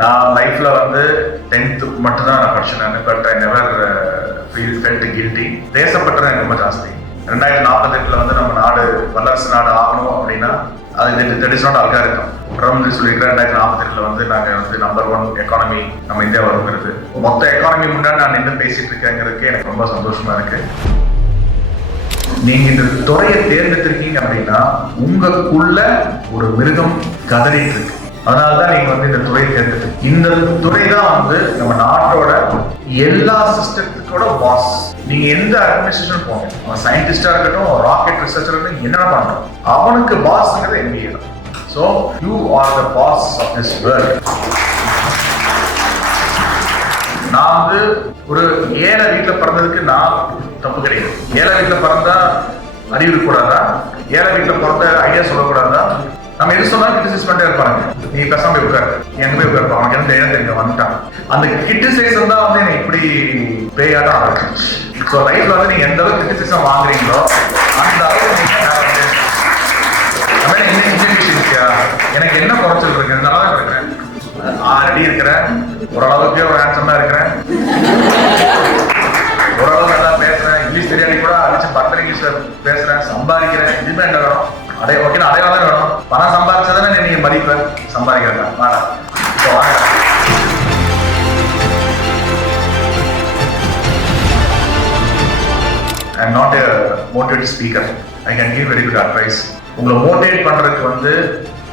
நான் லைஃப்ல வந்து 10th மட்டும் தான் நான் படிச்சேன். But I never felt guilty. தேசப்பற்று எனக்கு ரொம்ப ஜாஸ்தி. 2048 வந்து நம்ம நாடு வல்லரசு நாடு ஆகணும் அப்படின்னா அது தட் இஸ் நாட் அல்காரிதம். பிரதமர் சொல்லியிருக்கிற 2048 வந்து நாங்கள் வந்து நம்பர் 1 எக்கானமி நம்ம இந்தியா வருங்கிறது. மொத்த எக்கானமி முன்னாடி நான் நின்று பேசிட்டு இருக்கேங்கிறதுக்கு எனக்கு ரொம்ப சந்தோஷமா இருக்கு. நீங்க இந்த துறையை தேர்ந்தெடுத்திருக்கீங்க அப்படின்னா உங்களுக்குள்ள ஒரு மிருகம் கதறிட்டு இருக்கு. அதனாலதான் நீங்க வந்து இந்த துறையை தேர்ந்தெடுத்து. இந்த துறை தான் வந்து நம்ம நாட்டோட எல்லா சிஸ்டத்தோட பாஸ். நீங்க எந்த அட்மினிஸ்ட்ரேஷன் போங்க, அவன் சயின்டிஸ்டா இருக்கட்டும், ராக்கெட் ரிசர்ச்சர் இருக்கட்டும், என்ன பண்றோம் அவனுக்கு பாஸ்ங்கிறது MBA தான். So you are the boss of this world. நான் வந்து ஒரு ஏழை வீட்டுல பிறந்ததுக்கு நான் தப்பு கிடையாது. ஏழை வீட்டுல பிறந்தா அறிவு இருக்கக்கூடாதா? ஏழை வீட்டுல பிறந்த ஐடியா சொல்லக்கூடாதா? நம்ம எது சொன்னாலும் கிரிட்டிசைஸ் பண்ணிட்டே இருப்பாங்க. நீ பேசாம போய் உட்காரு, எங்க போய் உட்காரு, அவனுக்கு என்ன தெரியும் தெரிஞ்ச வந்துட்டான். அந்த கிரிட்டிசைசம் தான் வந்து எனக்கு இப்படி பேயாதான் ஆகுது. ஸோ லைஃப்ல வந்து நீங்க எந்த அளவுக்கு கிரிட்டிசைசம் வாங்குறீங்களோ அந்த அளவுக்கு எனக்கு என்ன குறைச்சல் இருக்கு? நல்லா தான் இருக்கிறேன், ஆல்ரெடி இருக்கிறேன், ஓரளவுக்கு ஒரு ஹேண்ட்ஸமா இருக்கிறேன், ஓரளவுக்கு நல்லா பேசுறேன், இங்கிலீஷ் தெரியாடி கூட அடிச்சு 10 இங்கிலீஷ்ல பேசுறேன், சம்பாதிக்கிறேன். இதுமே என்ன வேணும்? அடையாளம் வேணும். பணம் சம்பாதிச்சதானே நீங்க மதிப்ப சம்பாதிக்கிறதா? வாடா இப்போ வாங்க. I am not a motivated speaker. I can give very good advice. உங்களை மோட்டிவேட் பண்றதுக்கு வந்து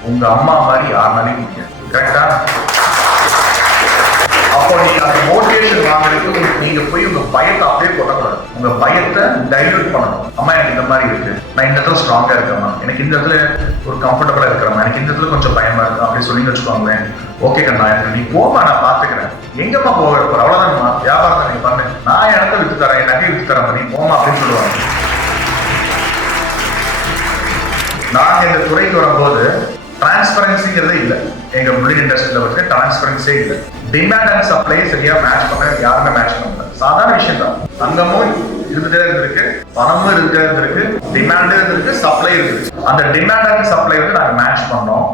உங்க அம்மா மாதிரி யாருனாலையும் முடியாது. கரெக்டா? அப்போ நீங்க அந்த மோட்டிவேஷன் வாங்குறதுக்கு நீங்க போய் உங்க பயத்தை அப்படியே கொள்ளக்கூடாது. உங்க பயத்தை டைல்யூட் பண்ணணும். அம்மா எனக்கு இந்த மாதிரி இருக்கு, நான் இந்த இடத்துல ஸ்ட்ராங்கா இருக்கேம்மா, எனக்கு இந்த இடத்துல ஒரு கம்ஃபர்டபுளா இருக்கிறேம்மா, எனக்கு இந்த இடத்துல கொஞ்சம் பயமா இருக்கும் அப்படின்னு சொல்லி வச்சுக்கோங்களேன். ஓகே கண்ணா, நீ போமா, நான் பாத்துக்கிறேன். எங்கம்மா போக இருப்பார்? அவ்வளவுதான்மா, வியாபாரத்தை நீ பண்ணு, நான் இடத்த வித்து தரேன், என் நகை வித்து தரேன், நீ போமா அப்படின்னு சொல்லுவாங்க. நாங்க இந்த துறைக்கு வரும்போது டிரான்ஸ்பரன்சிங்கிறதே இல்லை. எங்க பில்டிங் இண்டஸ்ட்ரியில வந்து டிரான்ஸ்பரன்சியே இல்லை. டிமாண்ட் அண்ட் சப்ளை சரியா மேட்ச் பண்ண யாருமே மேட்ச் பண்ணல. சாதாரண விஷயம் தான். தங்கமும் இருந்துட்டே இருந்திருக்கு, பணமும் இருந்துட்டே இருந்திருக்கு, டிமாண்டும் இருந்திருக்கு, சப்ளை இருக்கு. அந்த டிமாண்ட் அண்ட் சப்ளை வந்து நாங்க மேட்ச் பண்ணோம்.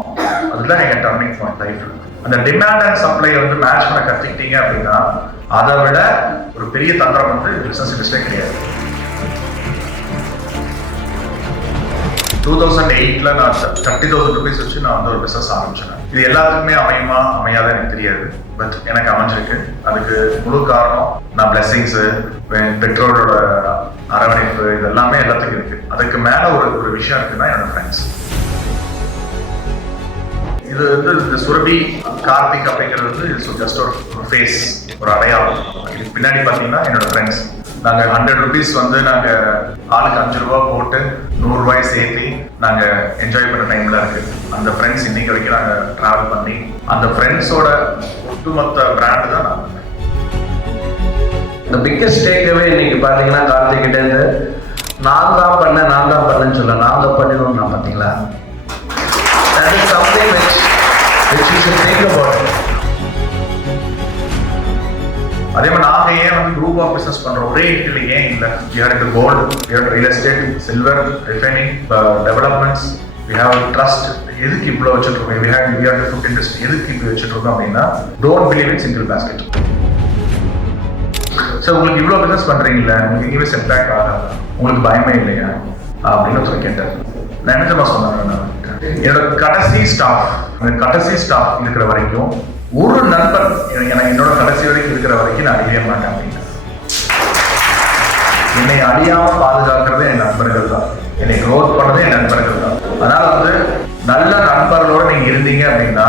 அதுதான் எங்க டர்னிங் பாயிண்ட் லைஃப்ல. அந்த டிமாண்ட் அண்ட் சப்ளை வந்து மேட்ச் பண்ண கத்துக்கிட்டீங்க அப்படின்னா அதை விட ஒரு பெரிய தந்திரம் வந்து பிசினஸ் இண்டஸ்ட்ரியே கிடையாது. 2008 நான் 30,000 rupees வச்சு நான் வந்து ஒரு பிசினஸ் ஆரம்பிச்சேன். இது எல்லாத்துக்குமே அமையுமா அமையாத எனக்கு தெரியாது. பட் எனக்கு அமைஞ்சிருக்கு. அதுக்கு முழு காரணம் நான் பிளெஸிங்ஸ், பெற்றோரோட அரவணைப்பு, இது எல்லாமே எல்லாத்துக்கும் இருக்கு. அதுக்கு மேல ஒரு விஷயம் இருக்குன்னா என்னோட ஃப்ரெண்ட்ஸ். இது வந்து இந்த சுரபி கார்த்திக் அப்படிங்கிறது வந்து ஜஸ்ட் ஒரு ஃபேஸ், ஒரு அடையாளம். இதுக்கு பின்னாடி பார்த்தீங்கன்னா என்னோட ஃப்ரெண்ட்ஸ். நாங்கள் 100 rupees வந்து நாங்கள் ஆளுக்கு 5 ரூபா போட்டு 100 ரூபாய் சேர்த்து நாங்கள் என்ஜாய் பண்ண டைம்ல இருக்கு. அந்த ஃப்ரெண்ட்ஸ் இன்னைக்கு வரைக்கும் நாங்கள் டிராவல் பண்ணி அந்த ஃப்ரெண்ட்ஸோட ஒட்டுமொத்த பிராண்ட் தான் நான். இந்த பிக்கஸ்ட் டேக்அவே இன்னைக்கு பார்த்தீங்கன்னா கார்த்திக் கிட்ட இருந்து நான் தான் பண்ணேன்னு சொல்ல, நான் தான் பண்ணிடணும் நான். பார்த்தீங்களா? That is something which you should think about. அதே மாதிரி நாங்கள் ஏன் வந்து குரூப் ஆஃப் பிசினஸ் பண்றோம்? ஒரே இடத்துல ஏன் இல்லை? We have the gold, we have real estate, silver, refining, developments, we have trust. எதுக்கு இவ்வளோ வச்சுட்டு இருக்கோம்? we have the food industry. எதுக்கு இப்படி வச்சுட்டு இருக்கோம் அப்படின்னா don't believe in single basket. So உங்களுக்கு இவ்வளோ பிசினஸ் பண்றீங்களா, உங்களுக்கு எங்கேயுமே செட் பேக் ஆகாது, உங்களுக்கு பயமே இல்லையா அப்படின்னு ஒருத்தர் கேட்டார். நான் என்ன தெரியுமா சொன்னேன்? என்னோட கடைசி ஸ்டாஃப் இருக்கிற வரைக்கும் ஒரு நண்பர் என்னோட கடைசி வரைக்கும் இருக்கிற வரைக்கும் நான் அழிய மாட்டேன் அப்படின்னு. என்னை அழியாம பாதுகாக்கிறதே என் நண்பர்கள் தான், என்னை க்ரோத் பண்ணதே என் நண்பர்கள் தான். அதனால வந்து நல்ல நண்பர்களோட நீங்க இருந்தீங்க அப்படின்னா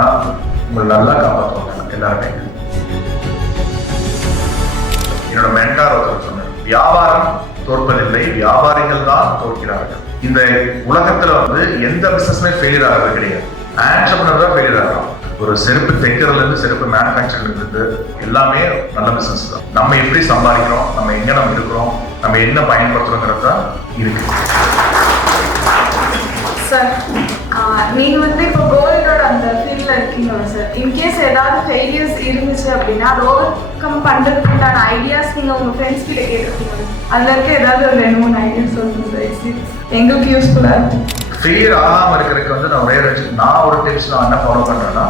உங்களை நல்லா காப்பாற்றுவாங்க எல்லாருமே. என்னோட மென்டார் ஒருத்தர் சொன்னார், வியாபாரம் தோற்பதில்லை, வியாபாரிகள் தான் தோற்கிறார்கள். இந்த உலகத்துல வந்து எந்த பிசினஸ்மே ஃபெயிலியர் ஆகிறது கிடையாது. ஆண்டர்பிரனர் தான் ஃபெயிலியர் ஆகும். ஒரு செருப்பு தைக்கிறதுல இருந்து செருப்பு மேனுஃபேக்சரிங் இருந்து எல்லாமே நல்ல பிசினஸ் தான். நம்ம எப்படி சம்பாதிக்கிறோம், நம்ம எங்க நம்ம இருக்கிறோம், நம்ம என்ன பயன்படுத்துறோங்கிறது தான் இருக்கு. சார், நீங்க வந்து இப்போ கோல்டோட அந்த ஃபீல்ட்ல இருக்கீங்க சார். இன்கேஸ் ஏதாவது ஃபெயிலியர்ஸ் இருந்துச்சு அப்படின்னா அதை ஓவர் கம் பண்றதுக்கு உண்டான ஐடியாஸ் நீங்க உங்க ஃப்ரெண்ட்ஸ் கிட்ட கேட்டிருக்கீங்க. அதுல இருக்க ஏதாவது ஒரு 2-3 ஐடியாஸ் சொல்லுங்க சார், எங்களுக்கு யூஸ்ஃபுல்லா இருக்கும். ஃபெயிலியர் ஆகாம இருக்கிறதுக்கு வந்து நான் ஒரு டிப்ஸ் நான் என்ன ஃபாலோ பண்றேன்னா,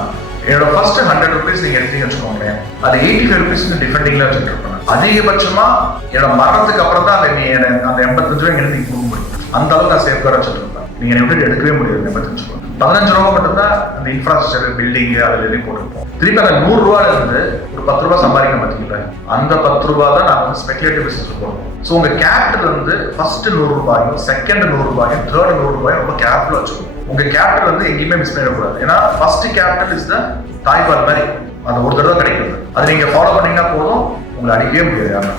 என்னோட ஃபர்ஸ்ட் 100 ருபீஸ் நீங்க எடுத்தீங்கன்னு வச்சுக்கோங்களேன், அது 85 ருபீஸ் டிஃபெண்டிங்ல வச்சுட்டு இருப்பேன். அதிகபட்சமா என்னோட மரணத்துக்கு அப்புறம் தான் அந்த 85 ரூபாய் நீங்க கொடுக்க முடியும். அந்த அளவுக்கு நான் சேஃப்கார்ட் வச்சுட்டு இருப்பேன். நீங்க விட்டு எடுக்கவே முடியாது. 85 ரூபாய் 15 ரூபாய் மட்டும் தான் அந்த இன்ஃப்ராஸ்ட்ரக்சர் பில்டிங் அதுல எதையும் போட்டுருப்போம். திருப்பி அந்த 100 ரூபாயில இருந்து ஒரு 10 ரூபாய் சம்பாதிக்க மாட்டீங்களா, அந்த 10 ரூபாய் தான் நான் வந்து ஸ்பெகுலேட்டிவ் பிசினஸ் போடுவோம். ஸோ உங்க கேபிட்டல் வந்து ஃபர்ஸ்ட் 100 ரூபாயும் செகண்ட் 100 ரூபாயும் தேர்ட் 100 ரூபாயும் ரொம்ப கேபிட்டல் வச்சுக்கணும். உங்க கேபிட்டல் வந்து எங்கேயுமே மிஸ் பண்ணிடக்கூடாது. ஏன்னா ஃபர்ஸ்ட் கேபிட்டல் இஸ் த தாய்ப்பால் மாதிரி, அந்த ஒரு தடவை கிடைக்கிறது. அது நீங்க ஃபாலோ பண்ணீங்கன்னா போதும், உங்களை அடிக்கவே முடியாது.